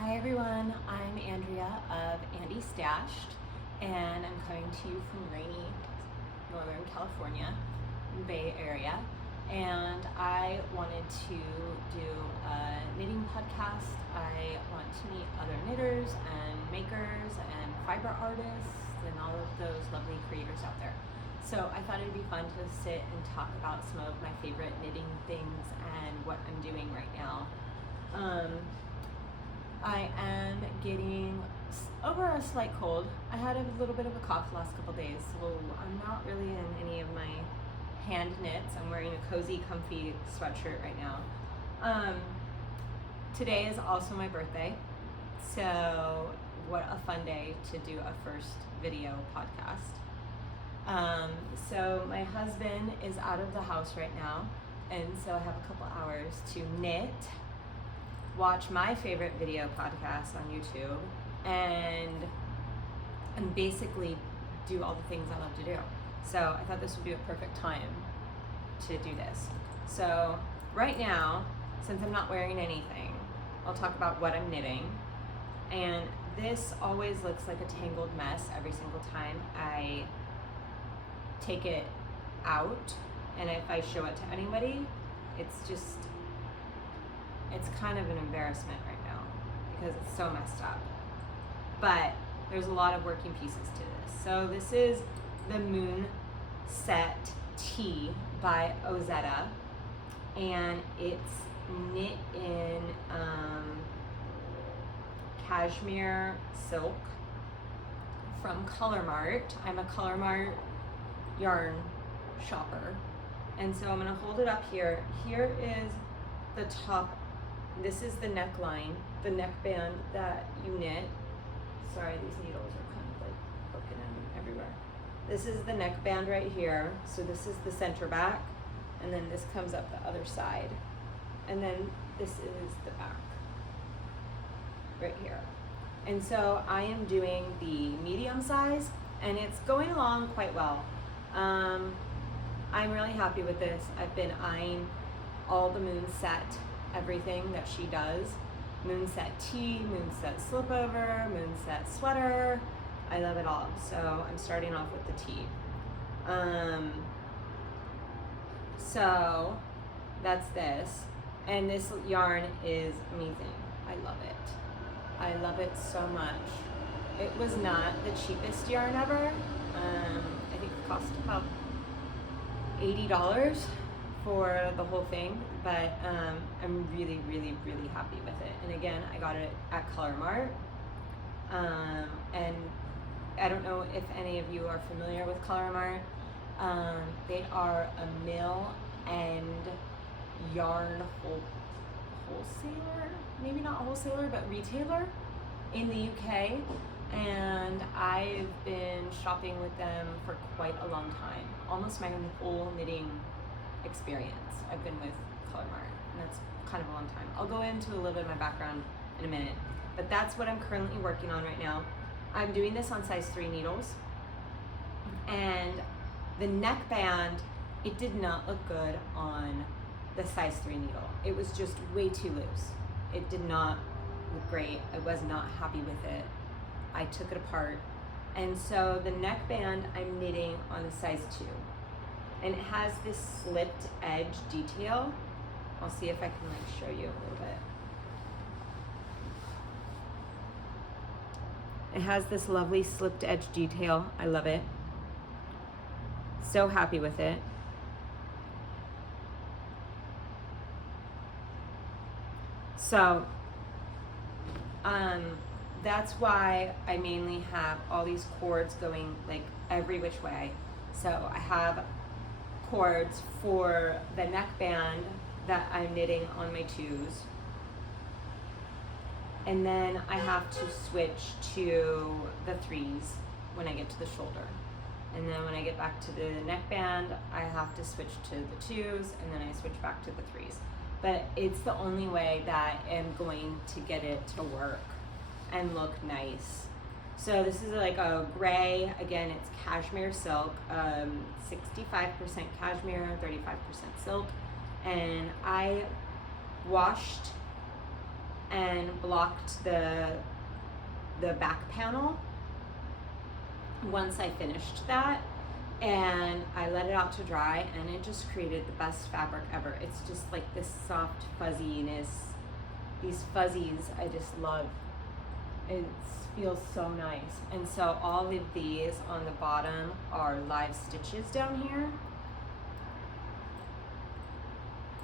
Hi everyone, I'm Andrea of Andy Stashed, and I'm coming to you from rainy Northern California, Bay Area, and I wanted to do a knitting podcast. I want to meet other knitters and makers and fiber artists and all of those lovely creators out there. So I thought it'd be fun to sit and talk about some of my favorite knitting things and what I'm doing right now. I am getting over a slight cold. I had a little bit of a cough the last couple days, so I'm not really in any of my hand knits. I'm wearing a cozy, comfy sweatshirt right now. Today is also my birthday, so what a fun day to do a first video podcast. So my husband is out of the house right now, and so I have a couple hours to knit, watch my favorite video podcast on YouTube, and basically do all the things I love to do. So I thought this would be a perfect time to do this. So right now, since I'm not wearing anything, I'll talk about what I'm knitting. And this always looks like a tangled mess every single time I take it out, and if I show it to anybody, it's kind of an embarrassment right now because it's so messed up. But there's a lot of working pieces to this. So this is the Moon Set Tee by Ozetta, and it's knit in cashmere silk from Color Mart. I'm a Color Mart yarn shopper, and so I'm gonna hold it up here. Here is the top. This is the neckline, the neckband that you knit. Sorry, these needles are kind of like poking in everywhere. This is the neckband right here. So this is the center back, and then this comes up the other side. And then this is the back right here. And so I am doing the medium size, and it's going along quite well. I'm really happy with this. I've been eyeing all the Moonset everything that she does. Moonset tee, Moonset slipover, Moonset sweater. I love it all. So I'm starting off with the tee. So that's this. And this yarn is amazing. I love it. I love it so much. It was not the cheapest yarn ever. I think it cost about $80 for the whole thing, but I'm really, really, really happy with it. And again, I got it at Color Mart. And I don't know if any of you are familiar with Color Mart. They are a mill and yarn wholesaler, maybe not wholesaler, but retailer in the UK. And I've been shopping with them for quite a long time, almost my whole knitting experience. I've been with Color Mart, and that's kind of a long time. I'll go into a little bit of my background in a minute, but that's what I'm currently working on right now. I'm doing this on size 3 needles, and the neckband, it did not look good on the size 3 needle. It was just way too loose. It did not look great. I was not happy with it. I took it apart, and so the neckband I'm knitting on a size 2. And it has this slipped edge detail. I'll see if I can show you a little bit. It has this lovely slipped edge detail. I love it. So happy with it. So, that's why I mainly have all these cords going like every which way. So I have cords for the neckband that I'm knitting on my 2s, and then I have to switch to the 3s when I get to the shoulder, and then when I get back to the neckband I have to switch to the 2s, and then I switch back to the 3s. But it's the only way that I'm going to get it to work and look nice. So this is like a gray, again, it's cashmere silk, 65% cashmere, 35% silk. And I washed and blocked the back panel once I finished that, and I let it out to dry, and it just created the best fabric ever. It's just like this soft fuzziness, these fuzzies I just love. It feels so nice. And so all of these on the bottom are live stitches down here,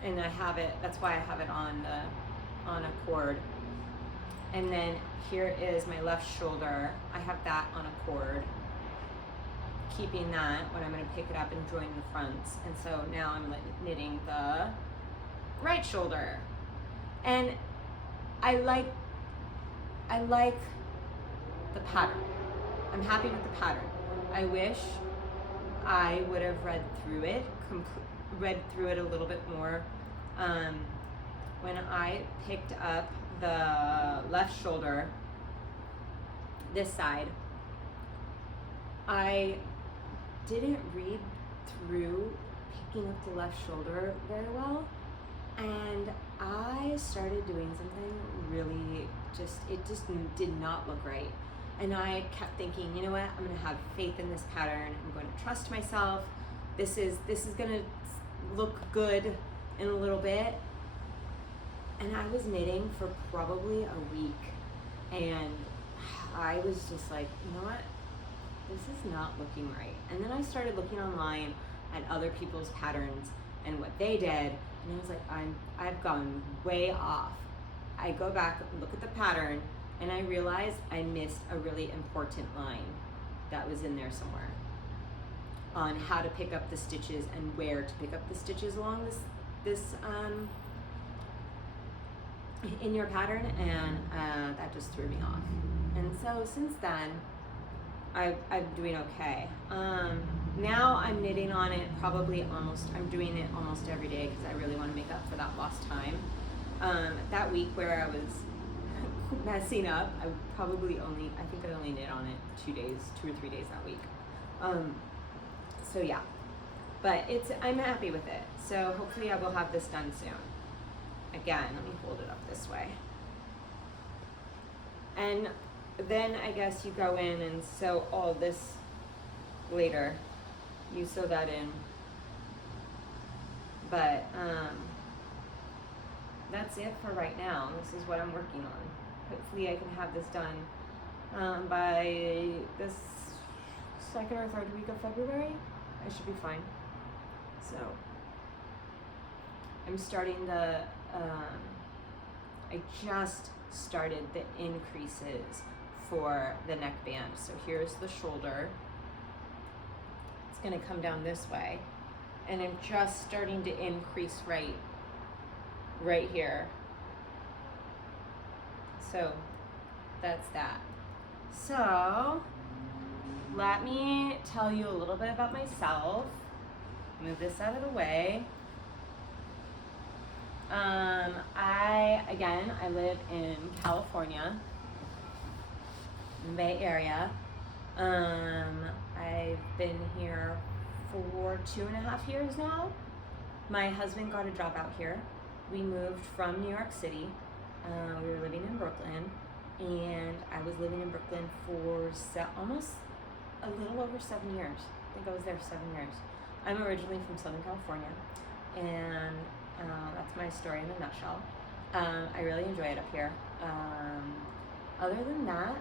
and I have it, that's why I have it on a cord. And then here is my left shoulder. I have that on a cord, keeping that when I'm going to pick it up and join the fronts. And so now I'm knitting the right shoulder. And I like the pattern. I'm happy with the pattern. I wish I would have read through it a little bit more. When I picked up the left shoulder, this side, I didn't read through picking up the left shoulder very well, and I started doing something really it just did not look right. And I kept thinking, you know what, I'm gonna have faith in this pattern, I'm going to trust myself, this is gonna look good in a little bit. And I was knitting for probably a week, and I was just like, you know what, this is not looking right. And then I started looking online at other people's patterns and what they did, and I was like, I've gone way off. I go back and look at the pattern, and I realized I missed a really important line that was in there somewhere on how to pick up the stitches and where to pick up the stitches along this in your pattern, and that just threw me off. And so since then, I'm doing okay. Now I'm knitting on it I'm doing it almost every day because I really want to make up for that lost time. That week where I was messing up, I only knit on it 2 or 3 days that week. So yeah, but I'm happy with it. So hopefully I will have this done soon. Again, let me hold it up this way. And then I guess you go in and sew all this later. You sew that in. But that's it for right now. This is what I'm working on. Hopefully I can have this done by this second or third week of February. I should be fine. So I'm starting I just started the increases for the neckband. So here's the shoulder. It's gonna come down this way. And I'm just starting to increase right here. So that's that. So let me tell you a little bit about myself. Move this out of the way. I live in California, Bay Area. I've been here for 2.5 years now. My husband got a job out here. We moved from New York City. We were living in Brooklyn, and I was living in Brooklyn for almost a little over 7 years. I think I was there 7 years. I'm originally from Southern California, and that's my story in a nutshell. I really enjoy it up here. Other than that,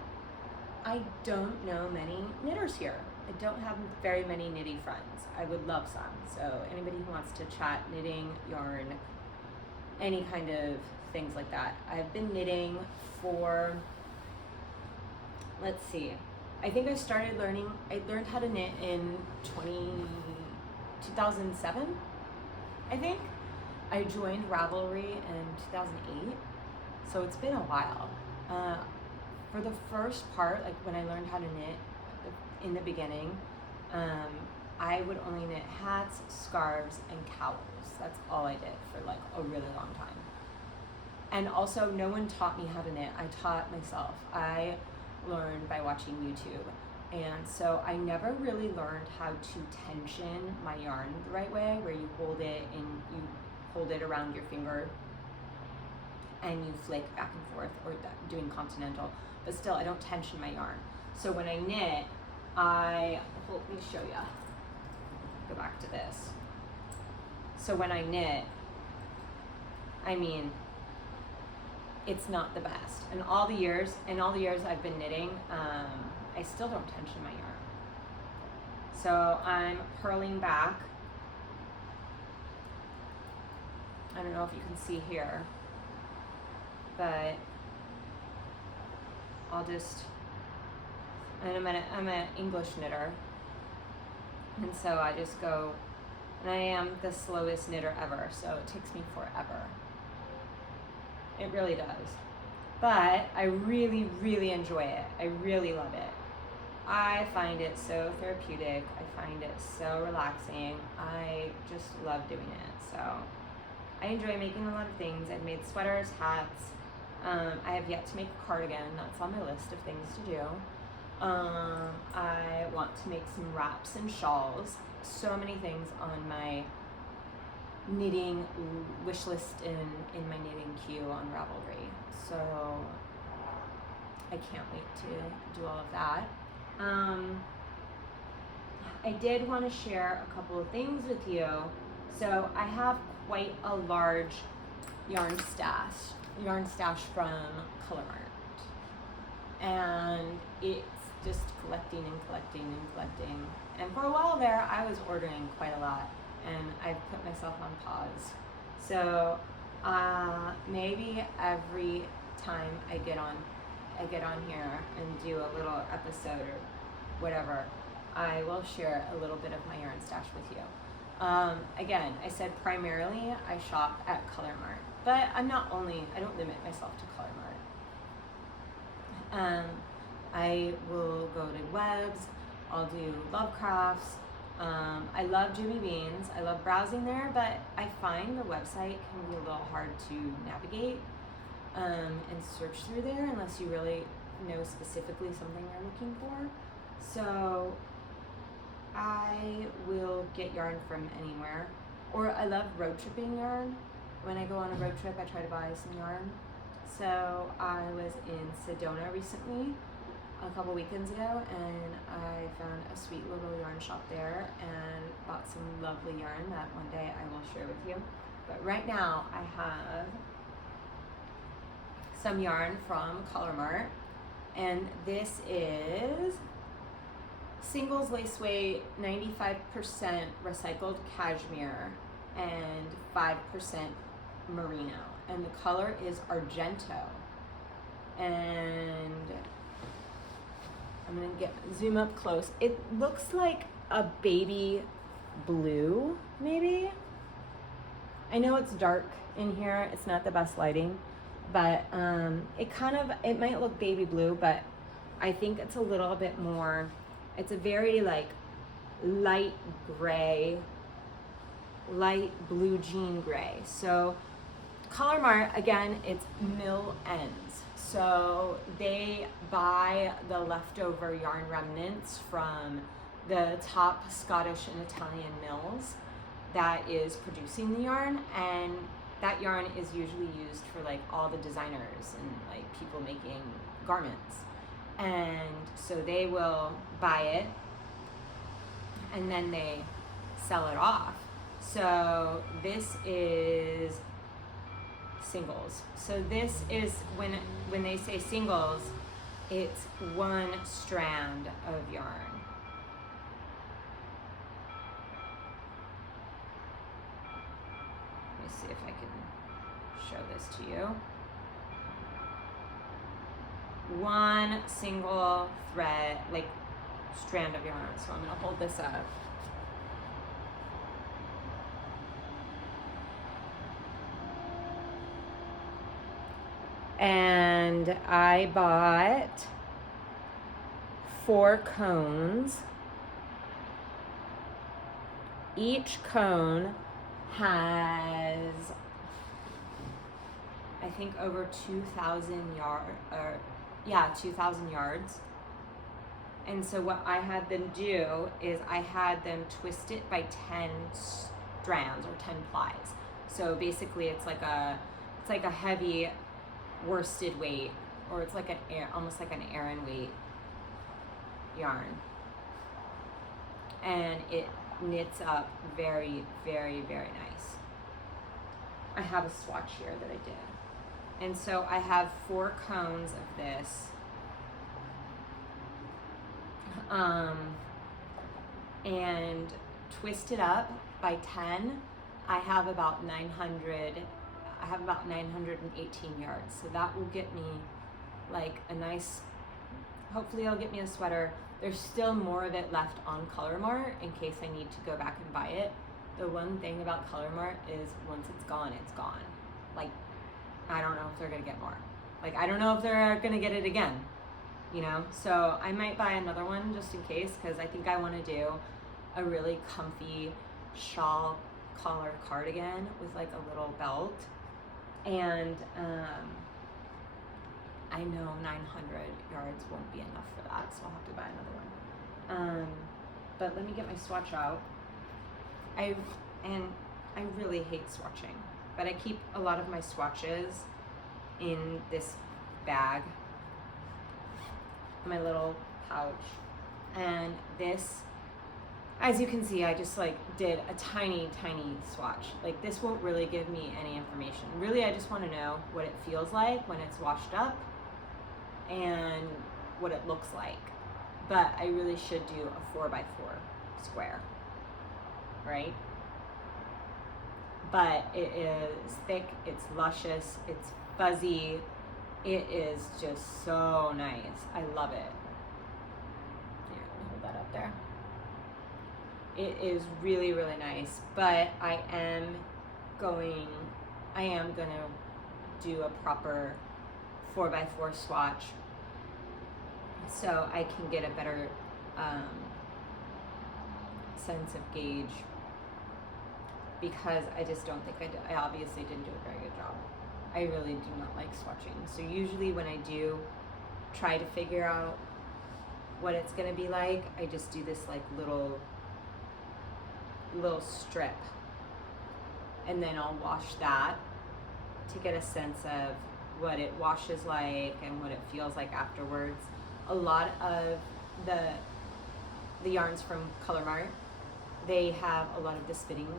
I don't know many knitters here. I don't have very many knitty friends. I would love some. So anybody who wants to chat knitting, yarn, any kind of things like that. I've been knitting for, let's see, I think I learned how to knit in 2007, I think. I joined Ravelry in 2008, so it's been a while. For the first part, like when I learned how to knit in the beginning, I would only knit hats, scarves, and cowls. That's all I did for like a really long time. And also, no one taught me how to knit. I taught myself. I learned by watching YouTube. And so I never really learned how to tension my yarn the right way, where you hold it and you hold it around your finger and you flake back and forth, or doing continental, but still I don't tension my yarn. So when I knit, let me show you. Go back to this. So when I knit, I mean, it's not the best. In all the years I've been knitting, I still don't tension my yarn. So I'm purling back. I don't know if you can see here, but and I'm an English knitter, and so I just go, and I am the slowest knitter ever, so it takes me forever. It really does. But I really, really enjoy it. I really love it. I find it so therapeutic. I find it so relaxing. I just love doing it. So I enjoy making a lot of things. I've made sweaters, hats. I have yet to make a cardigan. That's on my list of things to do. I want to make some wraps and shawls. So many things on my knitting wish list in my knitting queue on Ravelry. So I can't wait to do all of that. I did want to share a couple of things with you. So I have quite a large yarn stash from Color Mart, and it's just collecting. And for a while there, I was ordering quite a lot, and I've put myself on pause. So maybe every time I get on here and do a little episode or whatever, I will share a little bit of my yarn stash with you. Again, I said primarily I shop at Color Mart, but I don't limit myself to Color Mart. I will go to Webs, I'll do Lovecrafts. I love Jimmy Beans. I love browsing there, but I find the website can be a little hard to navigate and search through there unless you really know specifically something you're looking for. So I will get yarn from anywhere. Or I love road tripping yarn. When I go on a road trip, I try to buy some yarn. So I was in Sedona recently, a couple weekends ago, and I found a sweet little yarn shop there and bought some lovely yarn that one day I will share with you. But right now I have some yarn from Color Mart, and this is Singles Lace Weight 95% recycled cashmere and 5% merino, and the color is Argento. And I'm gonna zoom up close. It looks like a baby blue, maybe. I know it's dark in here. It's not the best lighting, but it might look baby blue, but I think it's a little bit more. It's a very like light gray, light blue jean gray. So Color Mart, again, it's mill ends. So they buy the leftover yarn remnants from the top Scottish and Italian mills that is producing the yarn, and that yarn is usually used for like all the designers and like people making garments. And so they will buy it and then they sell it off. So this is singles. So this is when they say singles, it's one strand of yarn. Let me see if I can show this to you. One single thread, like strand of yarn. So I'm gonna hold this up. And I bought 4 cones. Each cone has, I think, over 2,000 yards. And so what I had them do is I had them twist it by 10 strands or 10 plies. So basically it's like a heavy worsted weight, or it's like almost like an Aran weight yarn, and it knits up very, very, very nice. I have a swatch here that I did, and so I have 4 cones of this, and twisted up by 10, I have about 918 yards. So that will get me like a nice, hopefully it'll get me a sweater. There's still more of it left on Color Mart in case I need to go back and buy it. The one thing about Color Mart is once it's gone, it's gone. Like, I don't know if they're gonna get more. Like, I don't know if they're gonna get it again, you know? So I might buy another one just in case, because I think I wanna do a really comfy shawl collar cardigan with like a little belt. And I know 900 yards won't be enough for that, so I'll have to buy another one. But let me get my swatch out. I really hate swatching, but I keep a lot of my swatches in this bag, my little pouch. And this, as you can see, I just like did a tiny, tiny swatch. Like, this won't really give me any information. Really, I just want to know what it feels like when it's washed up and what it looks like. But I really should do a 4x4 square, right? But it is thick, it's luscious, it's fuzzy. It is just so nice. I love it. Here, let me hold that up there. It is really, really nice, but I am gonna do a proper 4x4 swatch so I can get a better sense of gauge, because I just don't think I obviously didn't do a very good job. I really do not like swatching. So usually when I do try to figure out what it's gonna be like, I just do this like little strip, and then I'll wash that to get a sense of what it washes like and what it feels like afterwards. A lot of the yarns from Color Mart, they have a lot of the spinning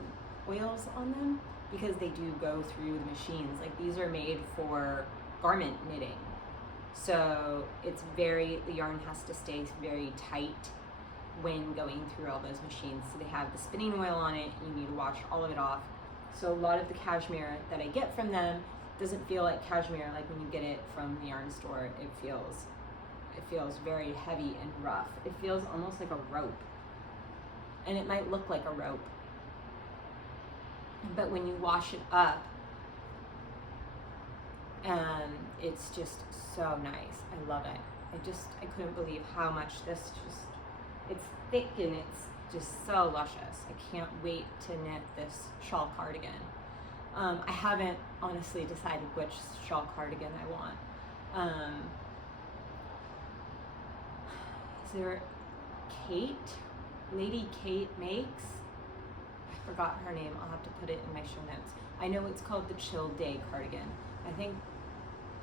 oils on them because they do go through the machines. Like, these are made for garment knitting, so the yarn has to stay very tight when going through all those machines. So they have the spinning oil on it, you need to wash all of it off. So a lot of the cashmere that I get from them doesn't feel like cashmere. Like when you get it from the yarn store, it feels very heavy and rough. It feels almost like a rope, and it might look like a rope, but when you wash it up, it's just so nice. I love it. I couldn't believe how much it's thick and it's just so luscious. I can't wait to knit this shawl cardigan. I haven't honestly decided which shawl cardigan I want. Is there Lady Kate makes? I forgot her name. I'll have to put it in my show notes. I know it's called the Chill Day cardigan. I think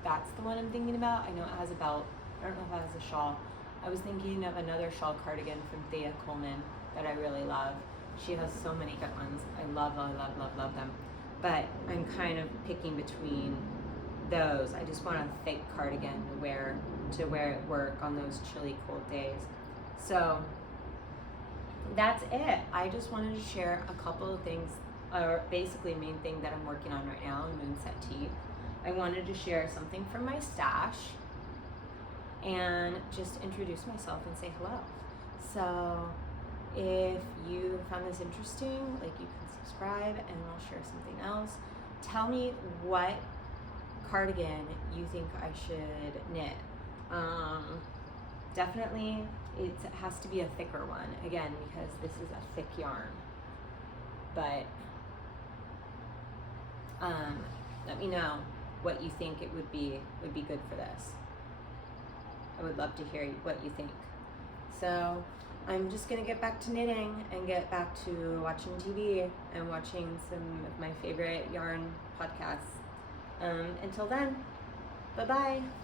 that's the one I'm thinking about. I know it has a belt. I don't know if it has a shawl. I was thinking of another shawl cardigan from Thea Coleman that I really love. She has so many good ones. I love them. But I'm kind of picking between those. I just want a thick cardigan to wear at work on those chilly, cold days. So that's it. I just wanted to share a couple of things, or basically main thing that I'm working on right now in Moonset Tea. I wanted to share something from my stash and just introduce myself and say hello. So if you found this interesting, like, you can subscribe and I'll share something else. Tell me what cardigan you think I should knit. Definitely it has to be a thicker one, again, because this is a thick yarn. But let me know what you think it would be good for this. I would love to hear what you think. So I'm just gonna get back to knitting and get back to watching TV and watching some of my favorite yarn podcasts. Until then, Bye-bye.